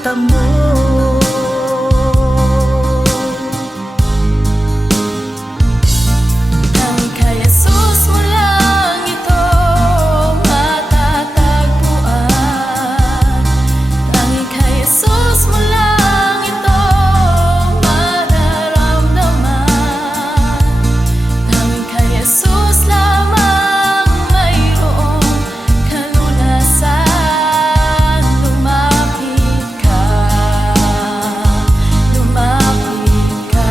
matatamo. Tanging kay Jesus mo lang ito matatagpuan. Tanging kay Jesus mo lang ito mararamdaman. Tanging kay Jesus lamang mayroong kalunasan. Lumapit ka, lumapit ka.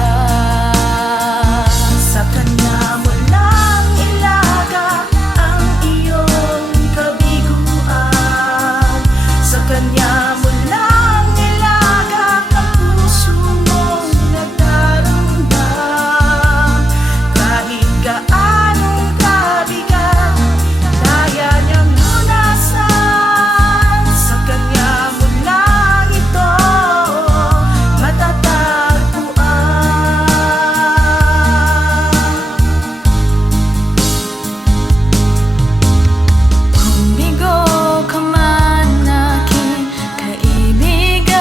Sa Kanya mo lang ilaga ang iyong kabiguan. Sa Kanya mo lang ilaga ang puso mong nagdaramdam. Kahit gaanong kabigat, kaya niyang lunasan. Sa Kanya mo lang ito matatagpuan. Kung bigo ka man aking kaibigan,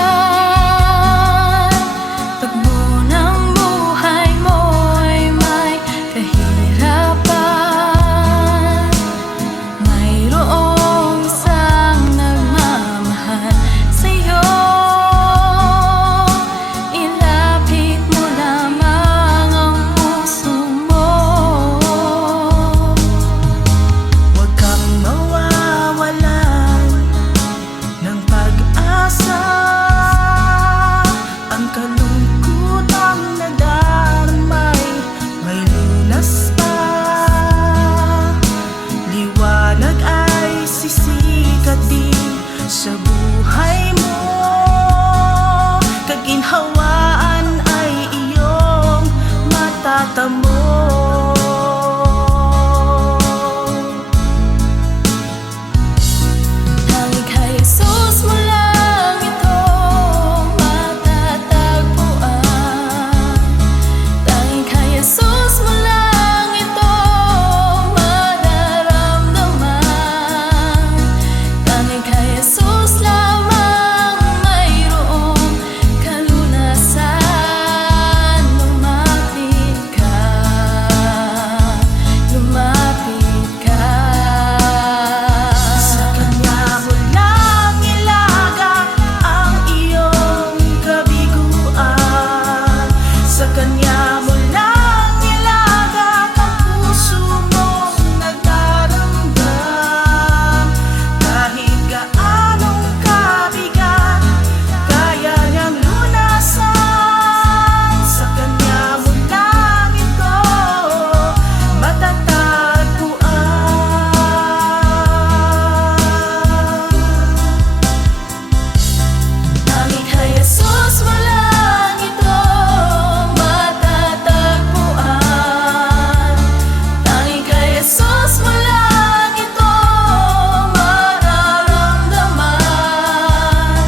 pagbo ng buhay mo'y may kahirapan, mayroong isang nagmamahal sa'yo. Ilapit mo lamang ang puso mo. Huwag kang mawawalan ng pag-asa. Ang kalungkutang nadarmay may lunas pa. Liwanag ay sisikat din sa buhay mo. Kaginhawaan ay iyong matatamo. Tanging kay Jesus mo lang ito matatagpuan. Tanging kay Jesus mo lang ito mararamdaman. Tanging kay Jesus lamang mayroong kalunasan. Lumapit ka, lumapit ka. Sa Kanya mo lang ilaga ang iyong kabiguan. Sa Kanya mo lang ilaga ang puso mong nagdaramdam. Kahit gaanong kabigat, kaya niyang lunasan. Sa Kanya mo lang ito matatagpuan. Tanging kay Jesus mo lang ito matatagpuan. Tanging kay Jesus mo lang ito mararamdaman.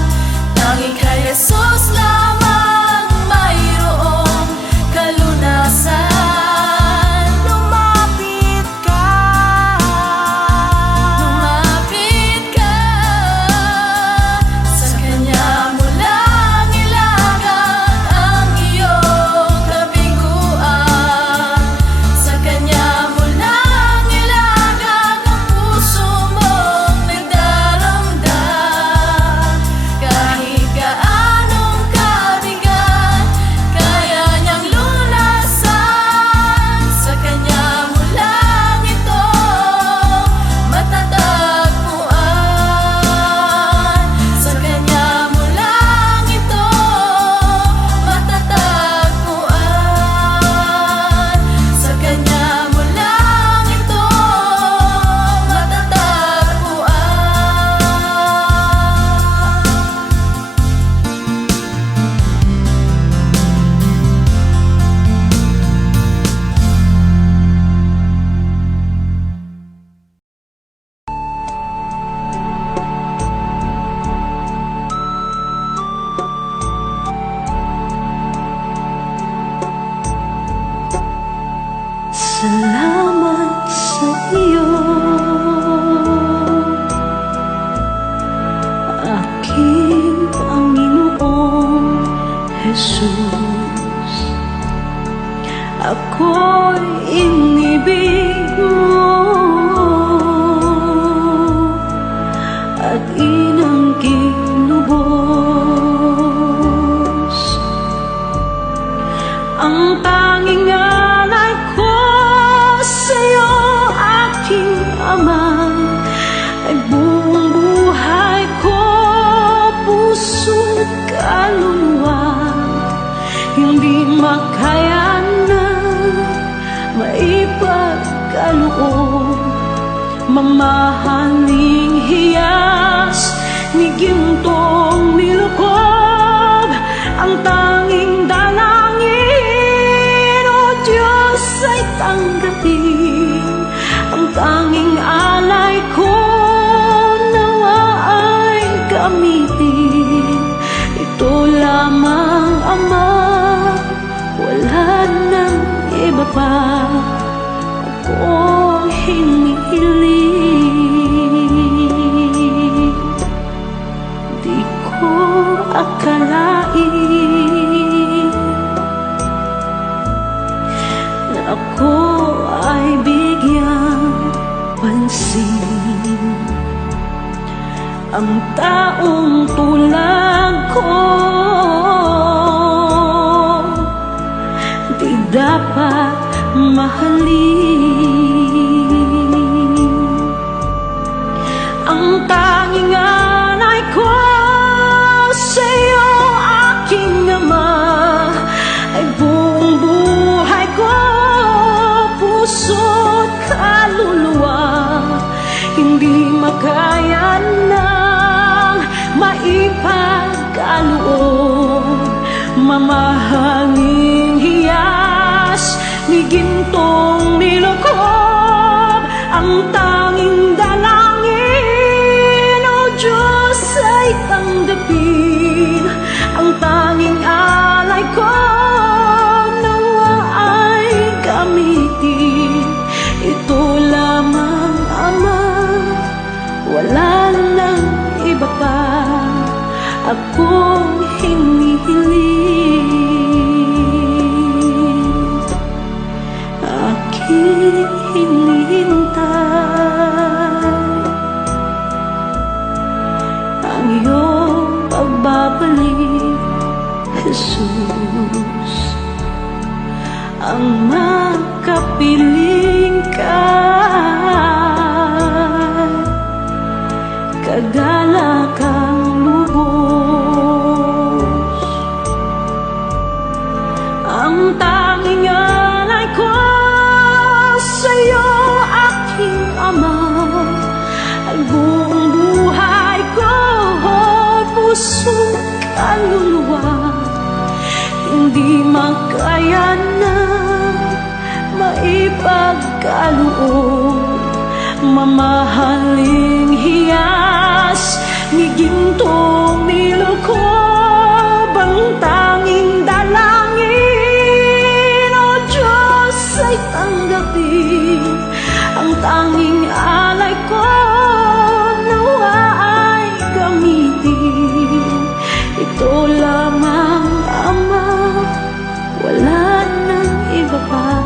Tanging kay Jesus lamang mayroong kalunasan. Lumapit ka, lumapit ka. Sa Kanya mo lang ilaga ang iyong kabiguan. Sa Kanya mo lang ilaga ang puso mong nagdaramdam. Kahit gaano Jesus. Ako'y inibig mo at inang kinubos. Ang tanging alay ko sa'yo, aking Ama, ay buong buhay ko, puso't kaluluwa. Hindi makaya na maipagkaloob, mamahaling hiyas ni gintong nilukob. Ang tanging dalangin, O Diyos, ay tanggapin. Ang tanging alay ko nawa ay gamitin. Ito lamang, Ama, wala nang iba pa akong hinihiling. Di ko akalain na ako ay bigyang pansin. Ang taong tulad ko di dapat mahalin. Ang tanging alay ko sa'yo, aking Ama, ay buong buhay ko, puso't kaluluwa. Hindi makaya nang maipagkaloob, mamahaling hiyas ni gintong nilukob. Ang tanging dalangin, O Diyos, ay tanggapin. Ang tanging alay ko nawa ay gamitin. Ito lamang, Ama, wala nang iba pa akong hinihiling. Aking hinihintay ang iyong pagbabalik, Jesus. Ang makapiling ka, kagalakang lubos. Ang tanging alay ko sa'yo, aking Ama, ay buong buhay ko, puso't kaluluwa. Hindi makaya na maipagkaloob, mamahaling hiyas ni gintong nilukob. Ang tanging dalangin, O Diyos, ay tanggapin. Ang tanging alay ko nawa ay gamitin. Ito lamang, Ama, wala nang iba pa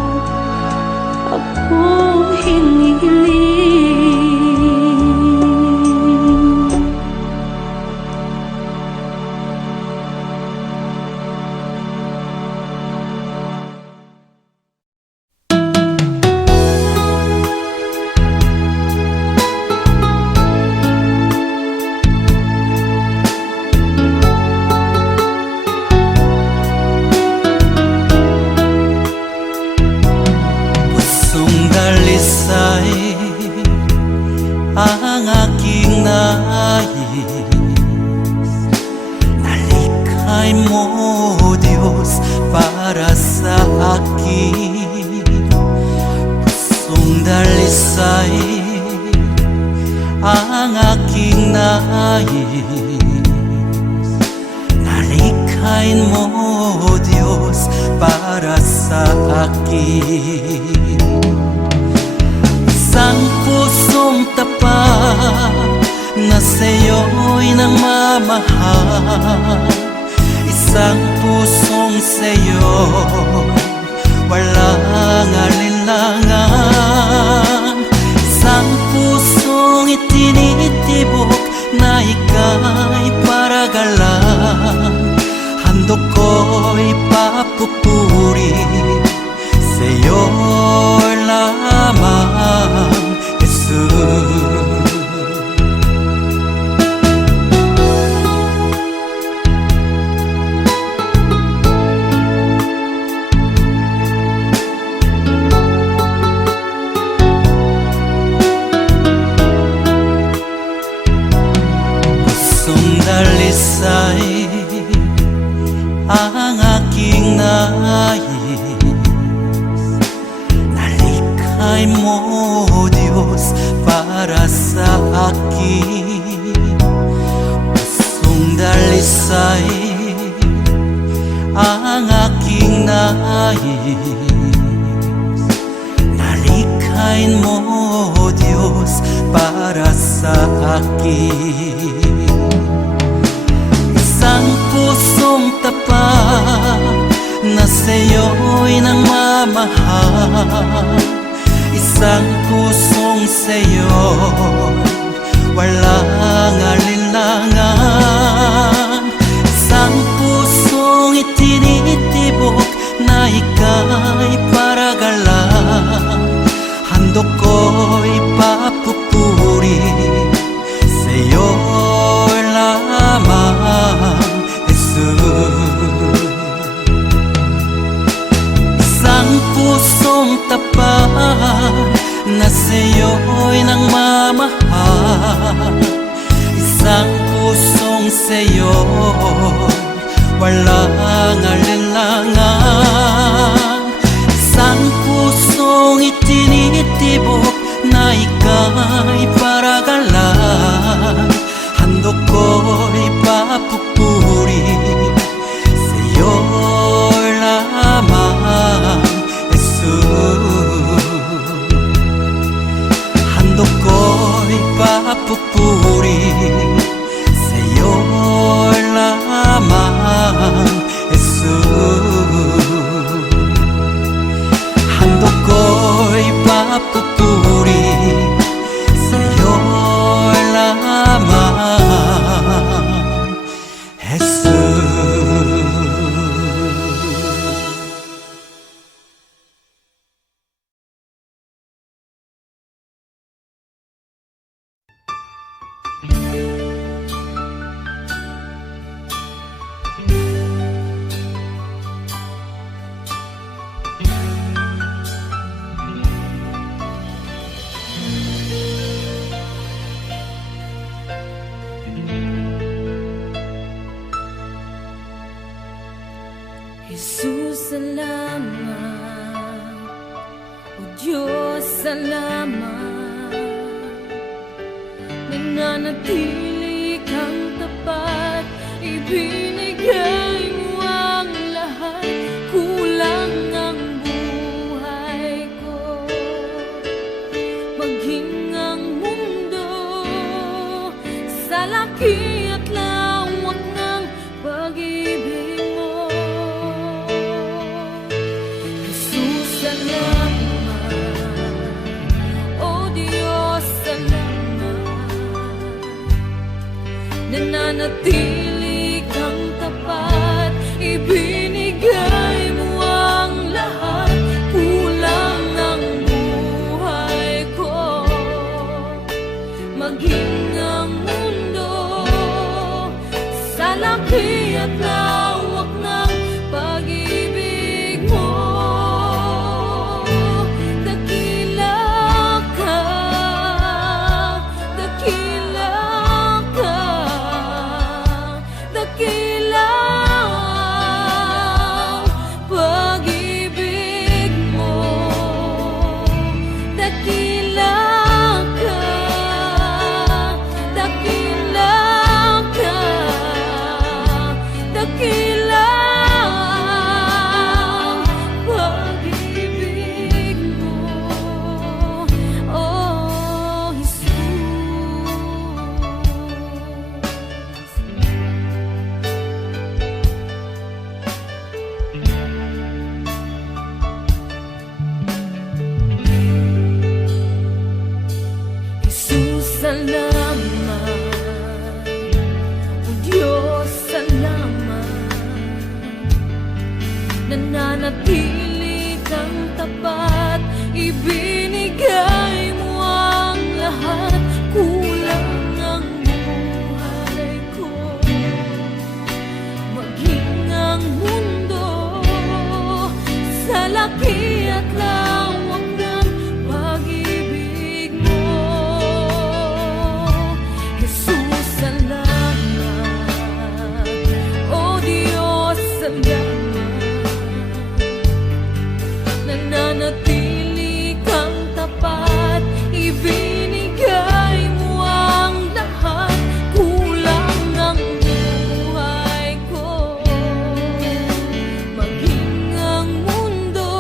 akong hinihiling. Ang aking nais, nalikhay mo, Diyos, para sa akin. Pusong dalisay ang aking nais, nalikhay mo, Diyos, para sa akin. Isang pusong tapat na sa'yo'y nangmamahal, isang puso sa'yo walang alinlangan. Isang pusong itinitibok na ika'y paragalan. Handog ko'y papupuri sa'yo lamang, Jesus. Dalisay ang aking nais, nalikhay mo Diyos para sa akin. Pusong dalisay ang aking nais, nalikhay mo Diyos para sa akin. Isang pusong tapat na sa'yo'y nangmamahal. Isang pusong sa'yo'y walang alinlangan. Isang pusong itinitibok na ika'y paragalan. Handog ko'y papupuri sa'yo lamang, Jesus. Isang pusong tapat na sa'yo'y nangmamahal. Isang pusong sa'yo'y walang alinlangan. Isang pusong itinitibok na ika'y paragalan. Handog ko'y papupuri sa'yo lamang, Jesus. Handog ko'y papupuri sa'yo lamang, Jesus. Handog ko'y papupuri sa'yo lamang, Jesus. Jesus, salamat. O Diyos, salamat. Nananatili kang tapat, ibinigay mo ang lahat. Kulang ang buhay ko, maging ang mundo sa laki at lawak ng pag-ibig mo. Jesus, salamat. O Diyos, salamat. nananatili kang tapat, ibinigay mo ang lahat. Kulang ang buhay ko, maging ang mundo sa laki at lawak ng pag-ibig mo. Jesus, salamat. O Diyos, salamat. Nananatili kang tapat, ibinigay mo ang lahat. Kulang ang buhay ko, maging ang mundo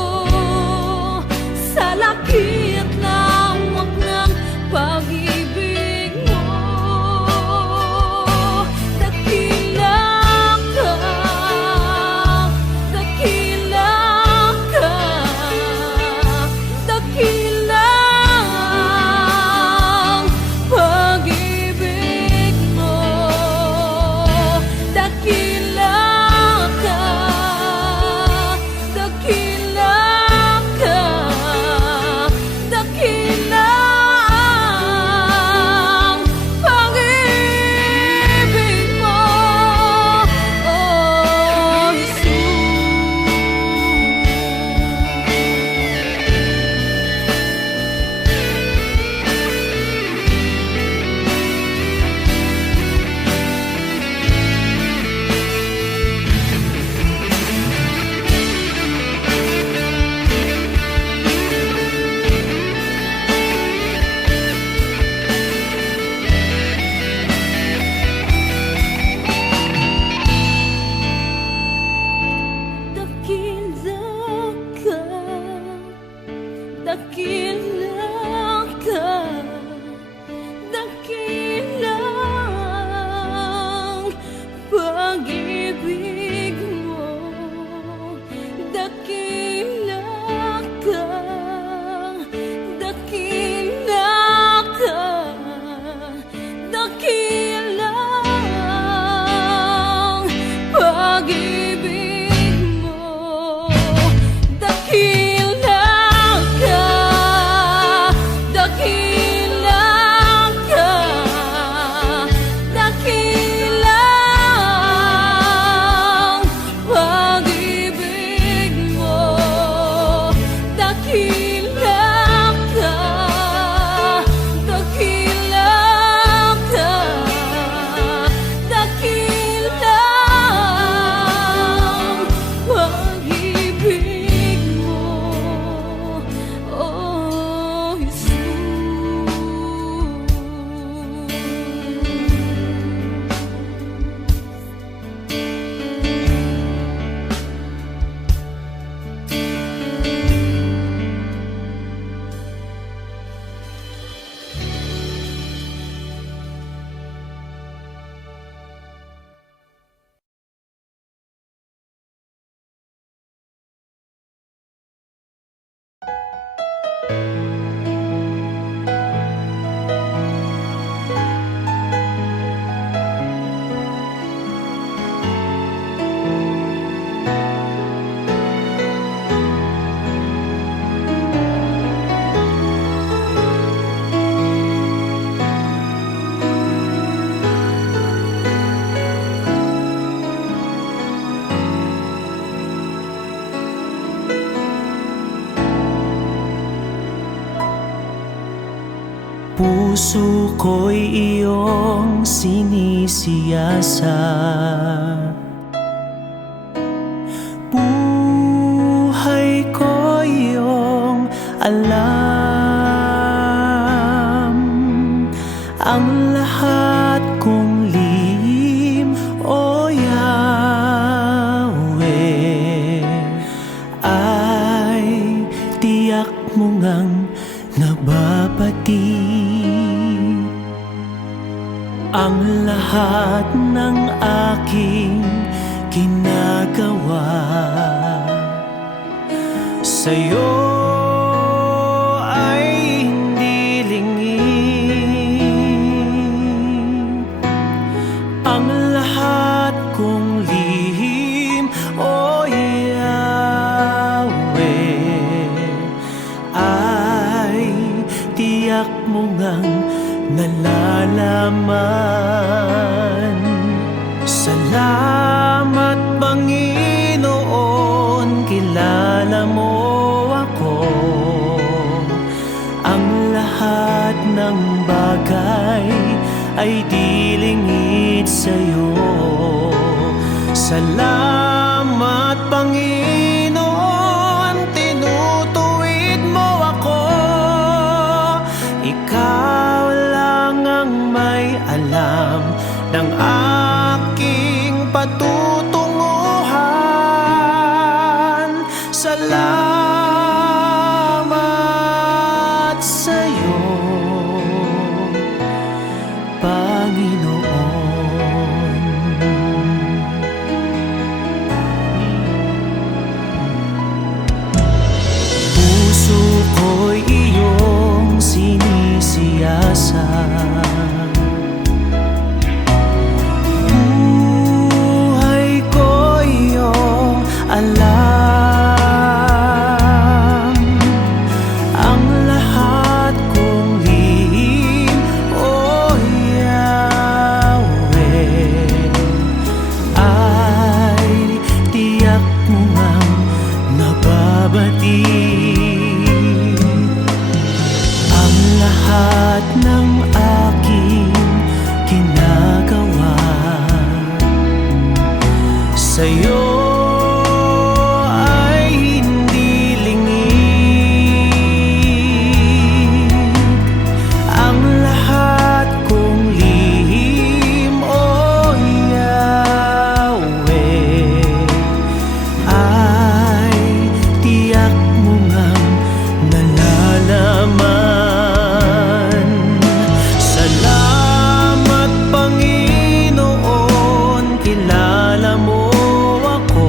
sa laki at lawak ng pag-ibig mo. Dakila ka, dakila ka, dakila ang pag-ibig mo. Dakila ka, dakila ka, dakila ang pag-ibig mo, oh Jesus. Dakila ka, dakila ang pag-ibig mo. Dakila ka, dakila ka, dakila ang pag-ibig mo. Dakila ka, dakila ka, dakila ang pag-ibig mo. Dakila ka, dakila ka, dakila ang pag-ibig mo, oh Jesus. Puso ko'y iyong sinisiyasat, buhay ko iyong alam. Ang lahat kong lihim, o Yahweh, ay tiyak mo ngang nababati. Ang lahat ng aking ginagawa sa'yo ay hindi lingid. Ang lahat kong lihim, o Yahweh, nalalaman. Salamat Panginoon, kilala mo ako. Ang lahat ng bagay ay dilingid sa'yo. Salamat Panginoon, tinutuwid mo ako. Ikaw lang ang may alam ng aking patutunguhan. Salamat sa'yo, Panginoon. Puso ko'y iyong sinisiyasat. Buhay ko iyong alam. Ang lahat kong lihim, O Yahweh, ay tiyak mo ngang nababati. Ang lahat ng aking ginagawa sa'yo ay hindi lingid. Ang lahat kong lihim, O Yahweh, ay tiyak mo ngang nalalaman. Salamat Panginoon, kilala mo ako.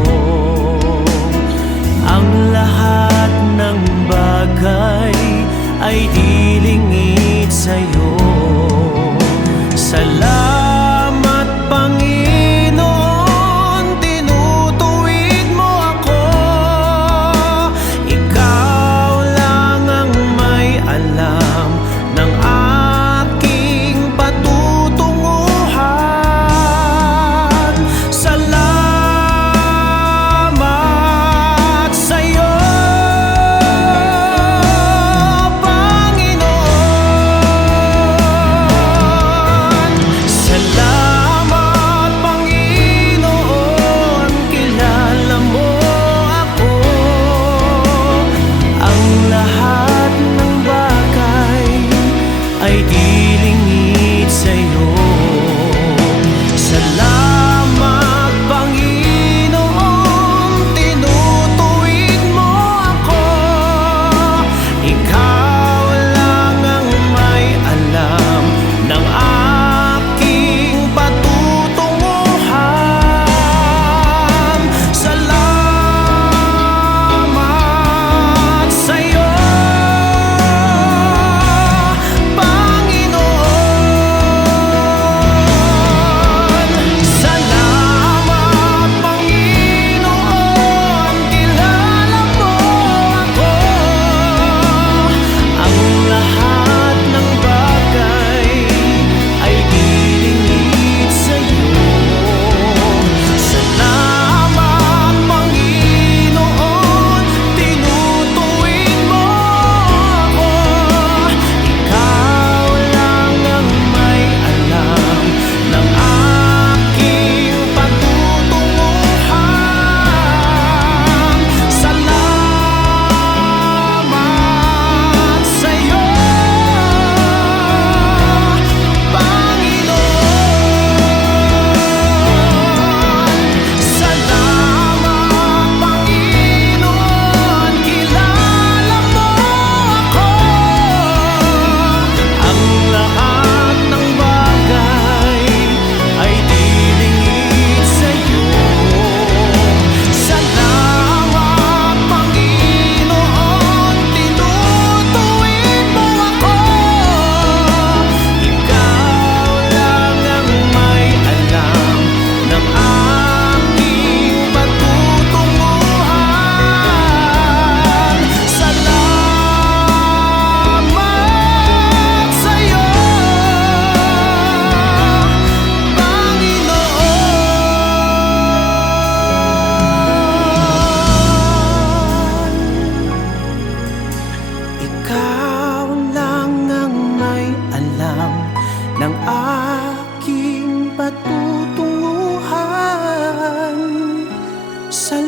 Salamat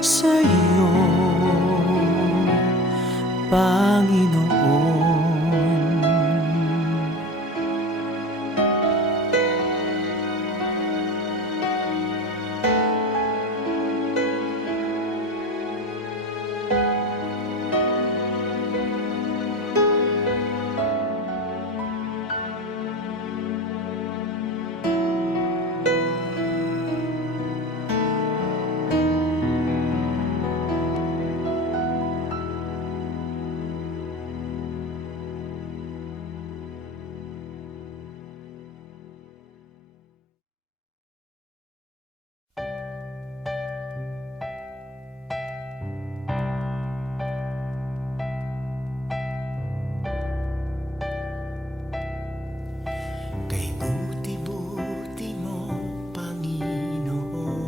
sa iyo, Panginoon. Kay buti-buti mo, Panginoon,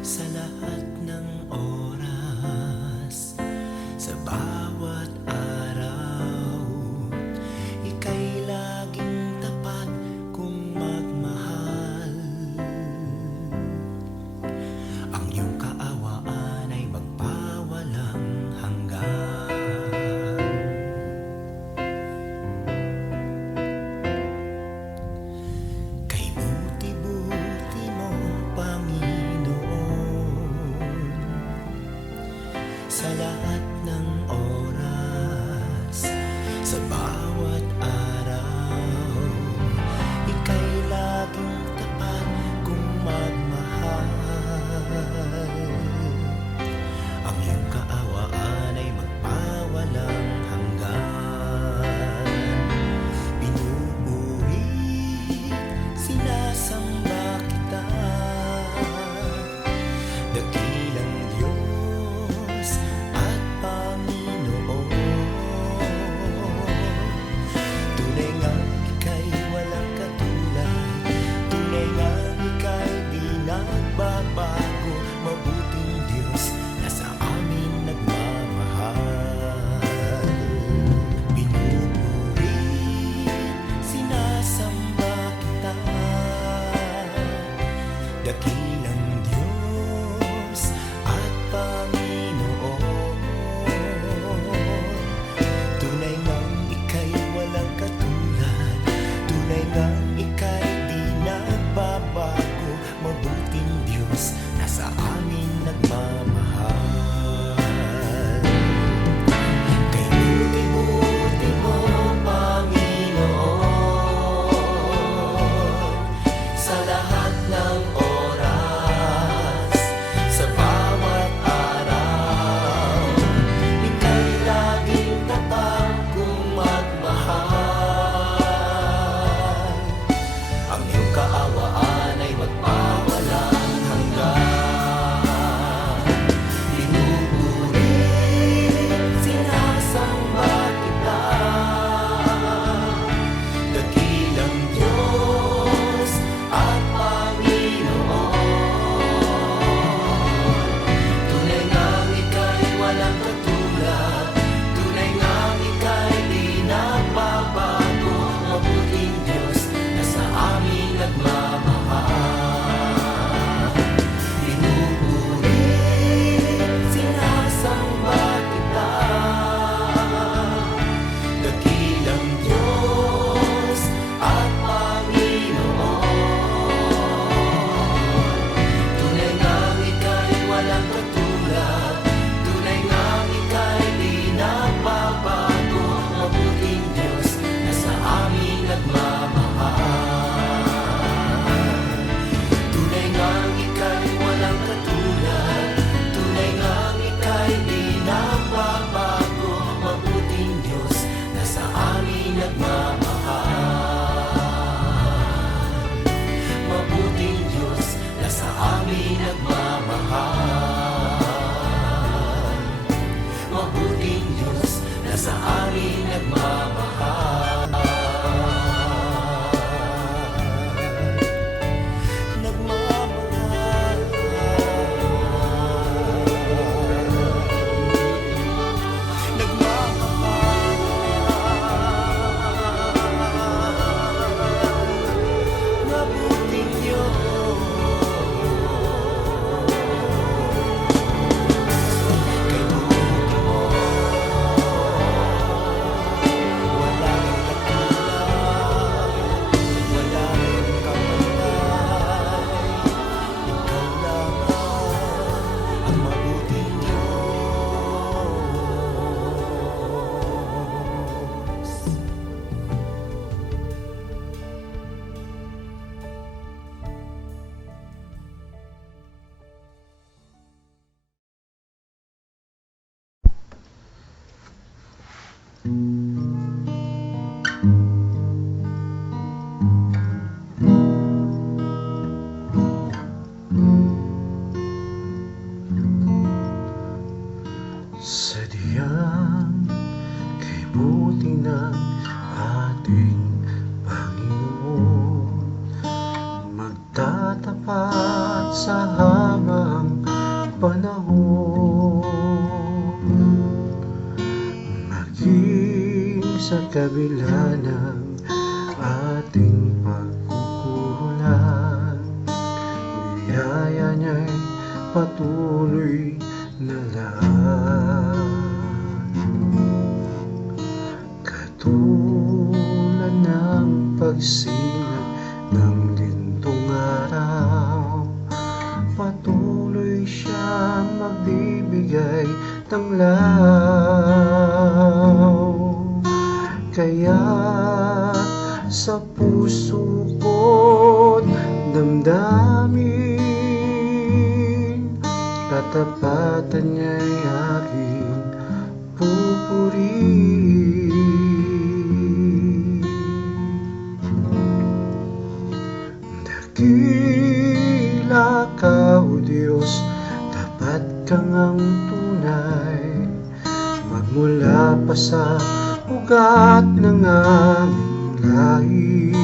sa lahat ng oras, sa bawat araw, ika'y laging tapat kong magmahal. Ang iyong kaawaan ay magpawalang hanggan. Sa lahat ng oras, sa bawat araw, ika'y laging tapat kong magmahal. Ang iyong kaawaan ay magpawalang hanggan. Pinupuri, sinasamba kita, dakilang Diyos at Panginoon. Tunay ngang ika'y walang katulad, tunay ngang ika'y di nagbabago, mabuting Diyos na sa amin nagmamahal. Pinupuri, sinasamba kita, dakilang Diyos at Panginoon. Tunay ngang ika'y walang katulad, tunay ngang ika'y di nagbabago, mabuting Diyos na sa amin nagmamahal. Kay buti-buti mo, Panginoon, sa lahat ng oras, sa bawat araw, ika'y laging tapat kong magmahal. Ang iyong kaawaan ay magpawalang hanggan. Pinupuri, sinasamba kita, dakilang Diyos at Panginoon. Tunay ngang ika'y walang katulad, tunay ngang ika'y di nagbabago, mabuting Diyos na sa amin nagmamahal. Pinupuri, sinasamba kita, dakilang Diyos at Panginoon. Tunay ngang ika'y walang katulad, tunay ngang ika'y di nagbabago, mabuting Diyos na sa amin nagmamahal. Tunay ngang ika'y walang katulad, tunay ngang ika'y di nagbabago, mabuting Diyos na sa amin nagmamahal. Mabuting Diyos na sa amin nagmamahal. Mabuting Diyos na sa amin nagmamahal. katapat sa habang panahon, maging sa kabila ng ating pagkukulang, biyaya niya'y patuloy na lang. Katulad ng pagsinag ng lintong araw, patuloy siyang magbibigay ng law. Kaya't sa puso ko't damdamin, katapatan niya'y aking pupurihin. Dakila ka, O Diyos, tapat kang ang tunay, magmula pa sa ugat ng aming lahi.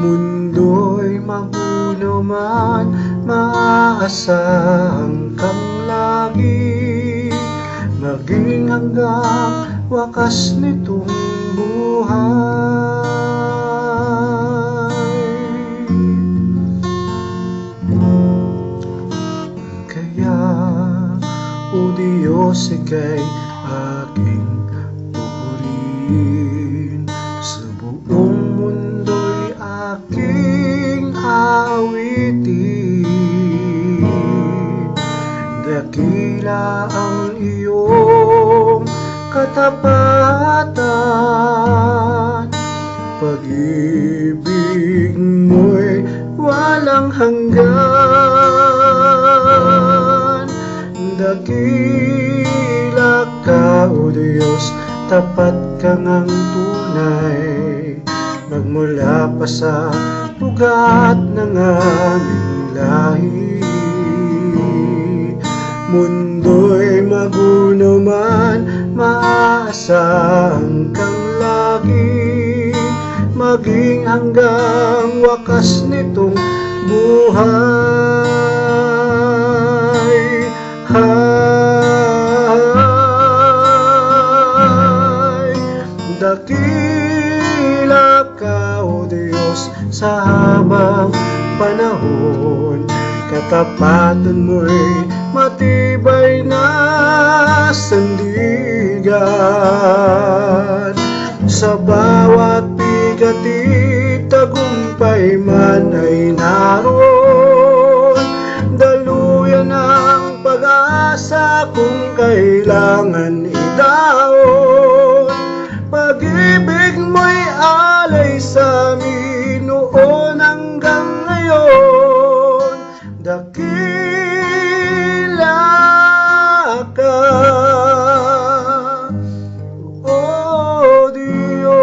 Mundo'y magulo man, maaasahang kang lagi, maging hanggang wakas nitong buhay. Kaya, O Diyos, ika'y aking pupurihin, sa buong mundo'y aking awitin. Dakila ang iyong katapatan, pag-ibig mo'y walang hanggan. Dakila ka, O Diyos, tapat kang ang tunay, magmula pa sa ugat ng aming lahi. Mundo'y magulo man, maaasahang kang lagi, maging hanggang wakas nitong buhay. Dakila ka, O Diyos, sa habang panahon, katapatan mo'y matibay na sandigan. Sa bawat bigatit, tagumpay man ay naroon, daluyan ang pag-asa kung kailangan idaon. Pag-ibig mo'y alay sa amin noon hanggang ngayon. Dakila ka, O Diyos.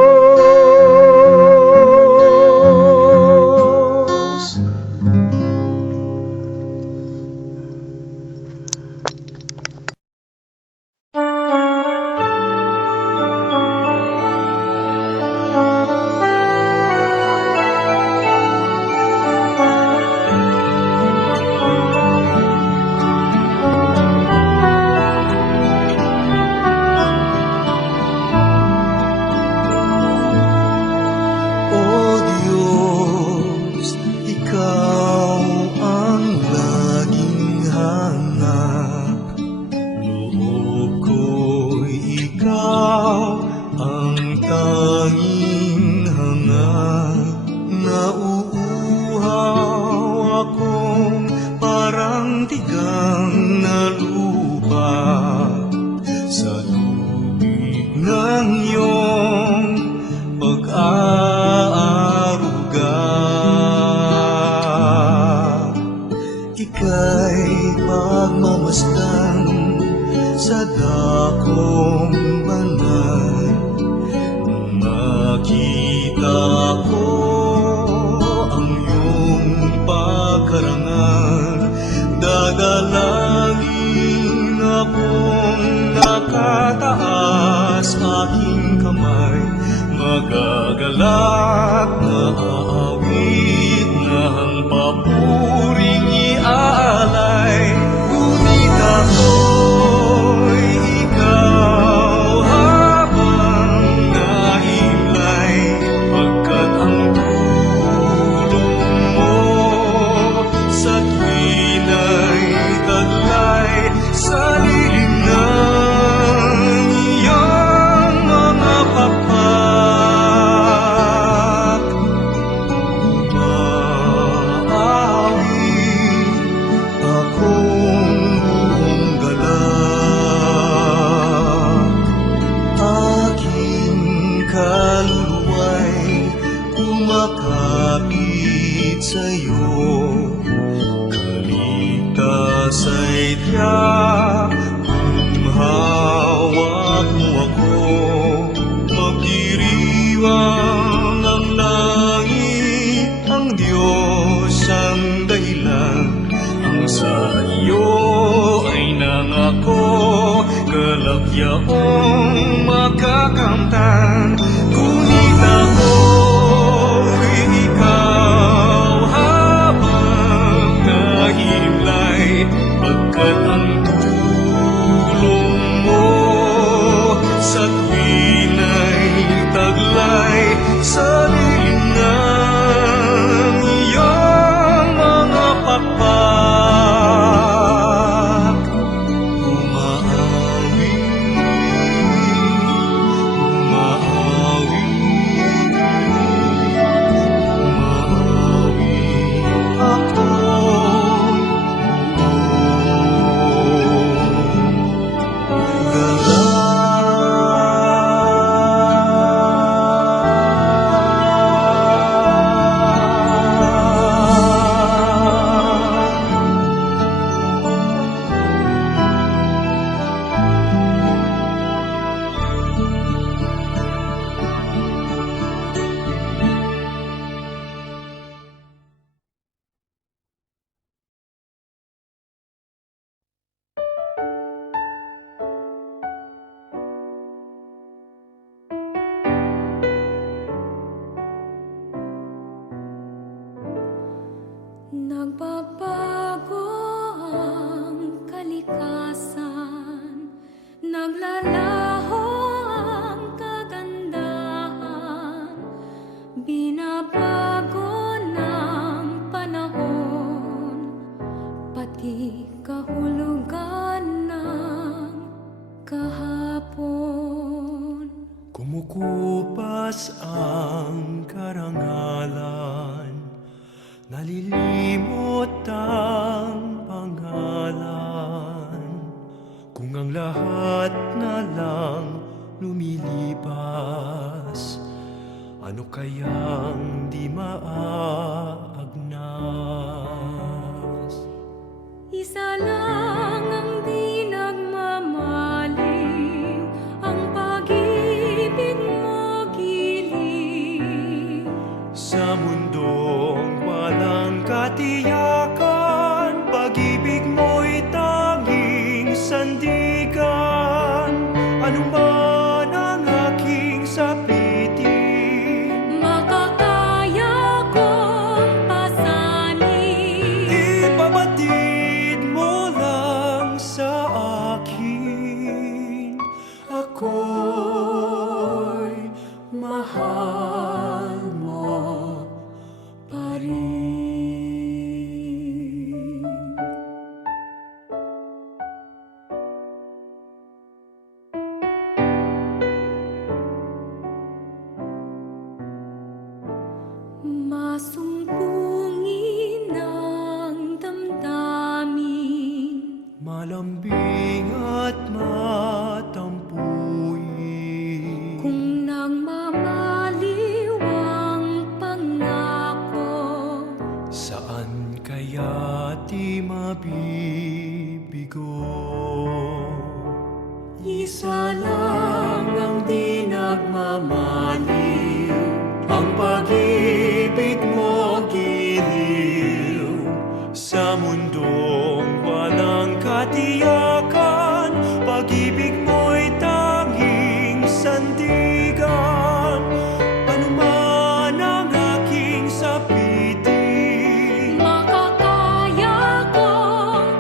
makapit sa'yo. Kaligtas ay tiyak kung hawak mo ako. Magdiriwang ang langit, ang Diyos ang dahilan. Ang sa iyo ay nangako, kalagyaong makakamtan. Ngunit ako'y ikaw habang nahimlay, pagkat ang tulong mo sa tuwin ay taglay sa dilim ng iyong mga pakpak. Umaawi, umaawi, umaawi ako. Nagbabago ang kalikasan, naglalaho ang kagandahan, binabago ng panahon, pati kahulugan ng kahapon. Kumukupas ang karangalan, nalilimot ang pangalan. Kung ang lahat na lang lumilipas, ano kayang di maagnas? Isa lang ang di nagmamaliw, ang pag-ibig mo giling. Sa mundong walang katiyakan, pag-ibig mo'y tanging sandigan. Ano man ang aking sapitin, Makakaya kong pasanin. ipabatid mo lang sa akin. Ako'y mahal mo pa rin. Masumpungin ang damdamin, Malambing at matampuin. kung nagmamaliw ang pangako. Saan kaya di mabibigo? Isa lang ang di nagmamaliw, ang pag-ibig mo giliw. Sa mundong walang katiyakan, pag-ibig mo'y tanging sandigan. Ano man ang aking sapitin, Makakaya kong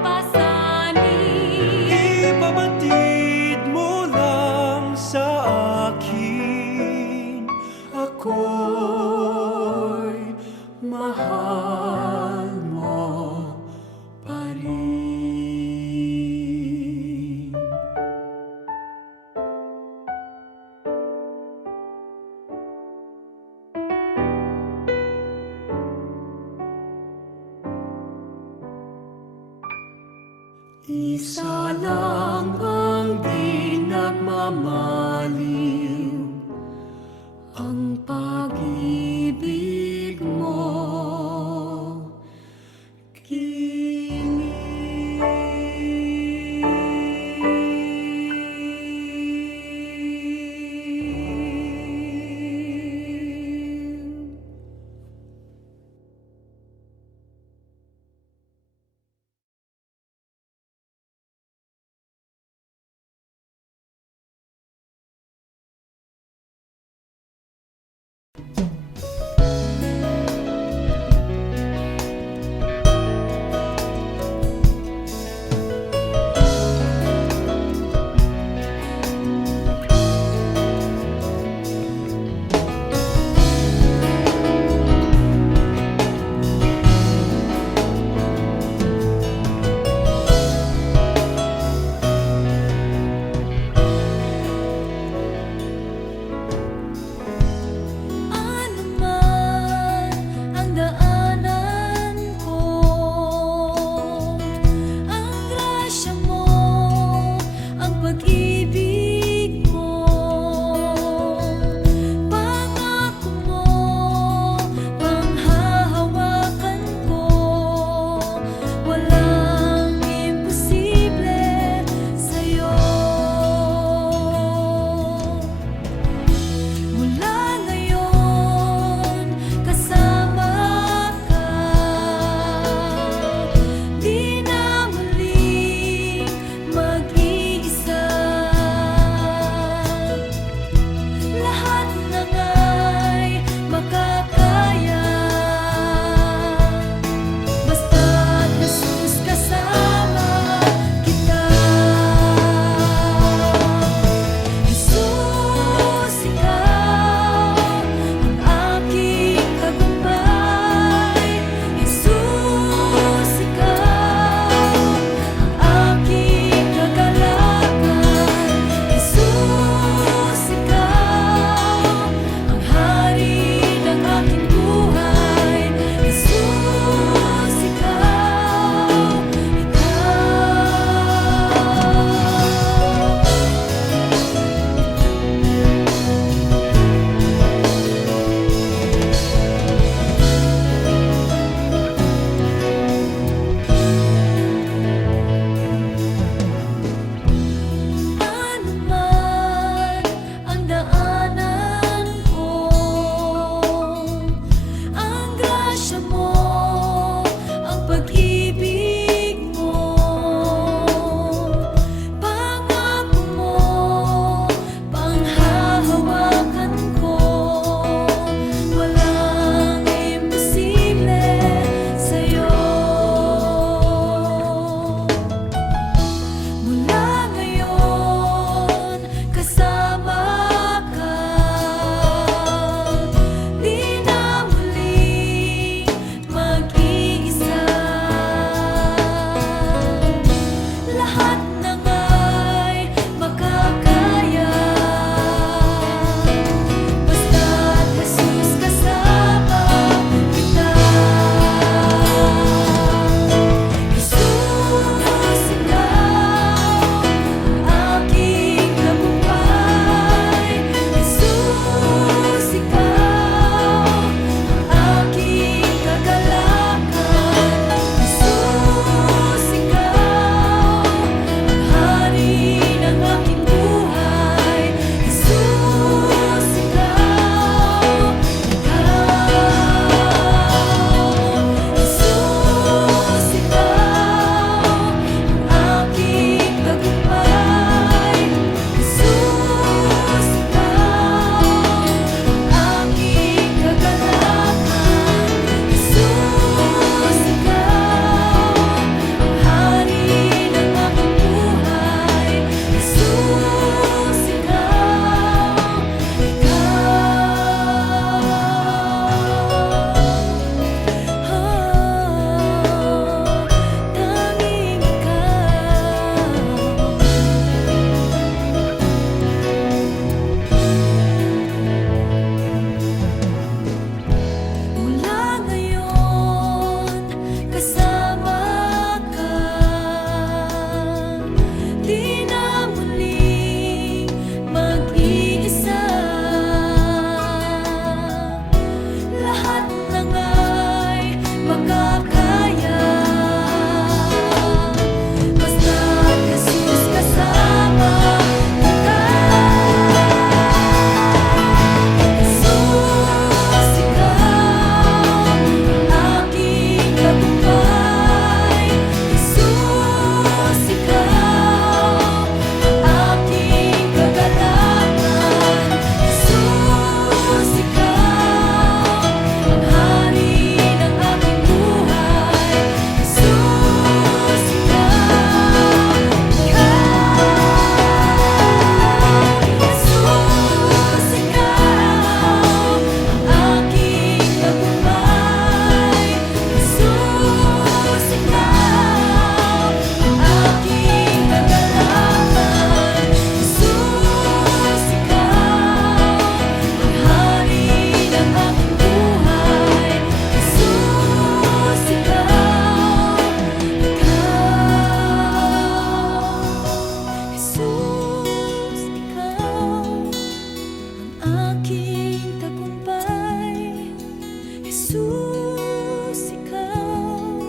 Jesus, ikaw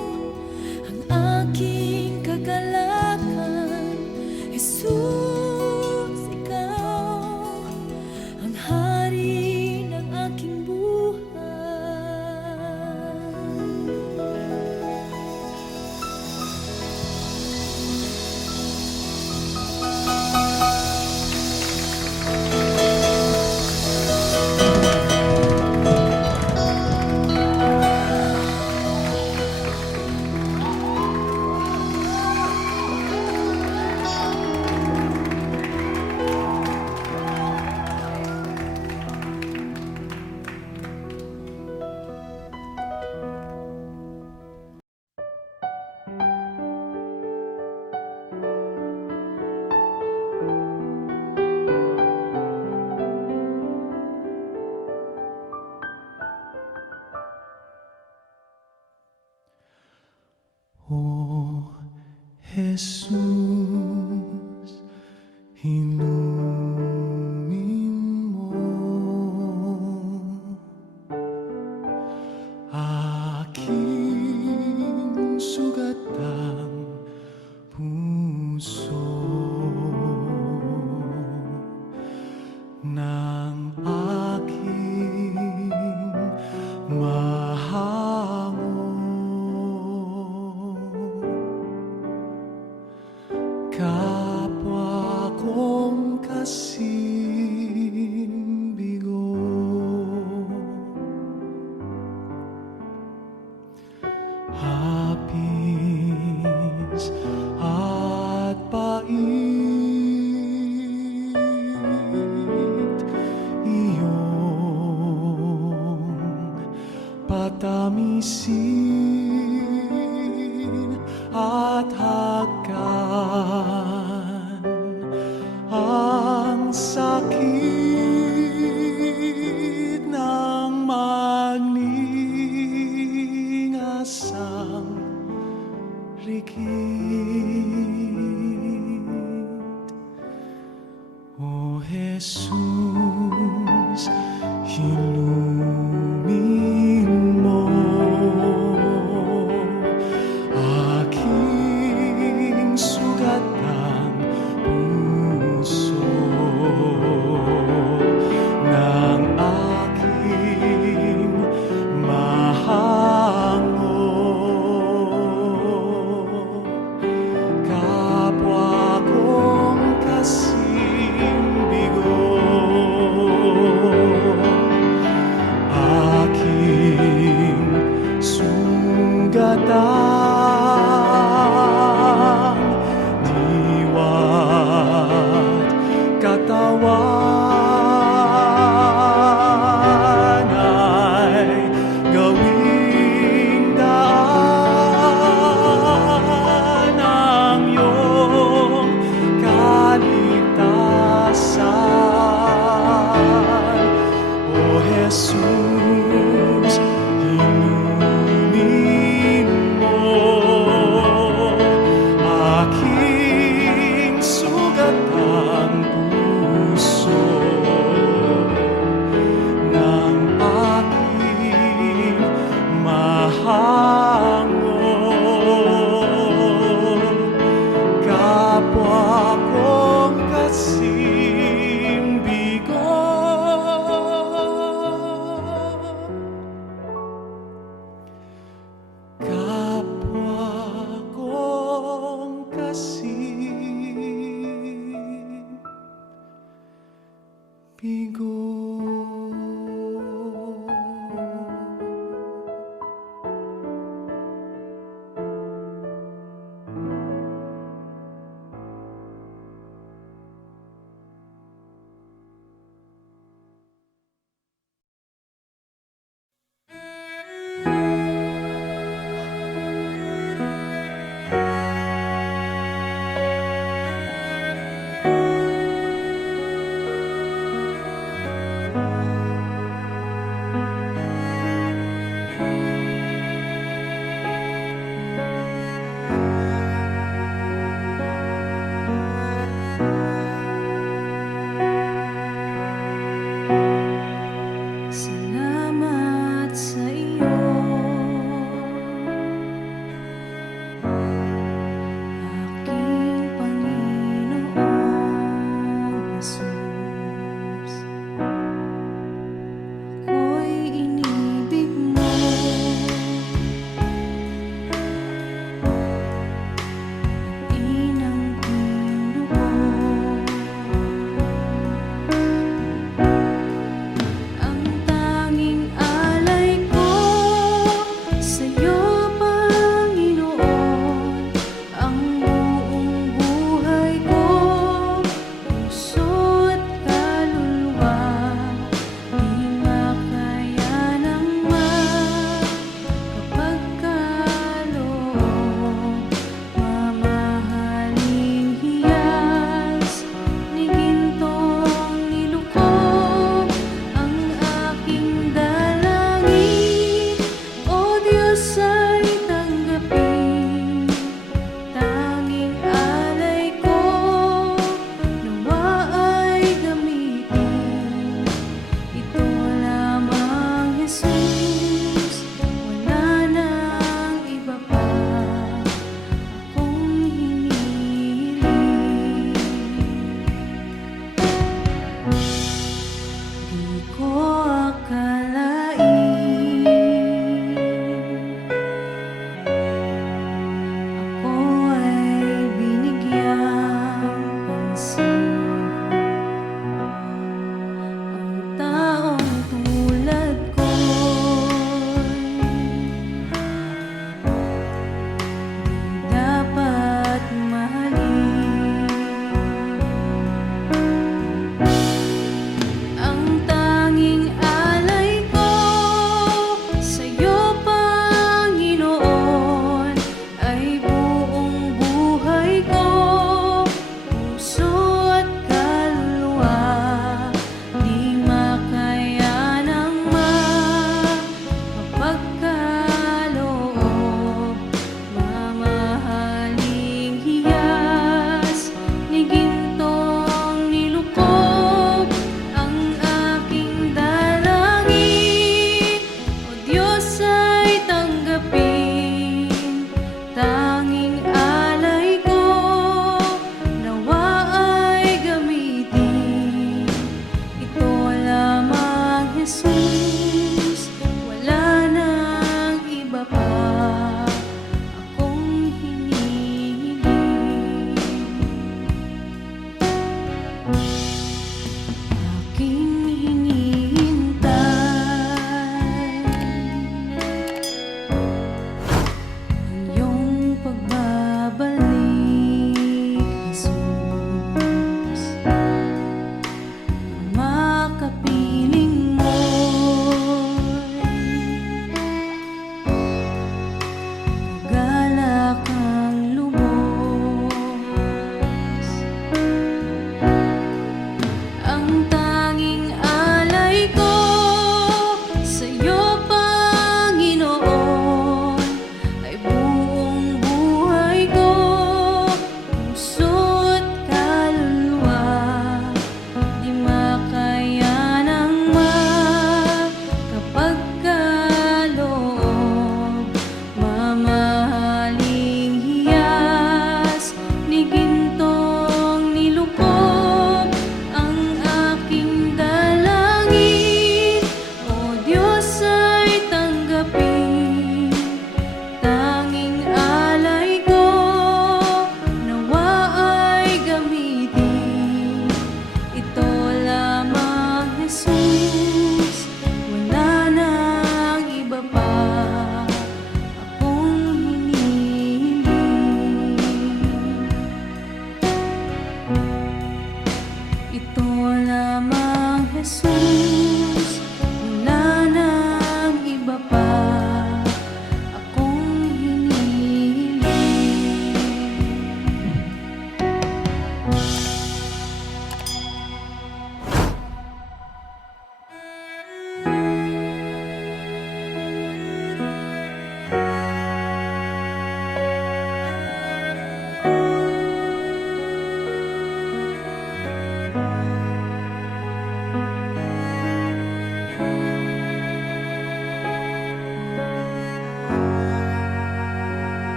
ang aking kagalakan. Jesus, ikaw ang hari ng aking buhay. O Jesus, inumin mo aking sugatang puso ng aking mahango. Kapwa kong kasing bigo, hapis at pait, iyong patamisin at hagkan ang sakit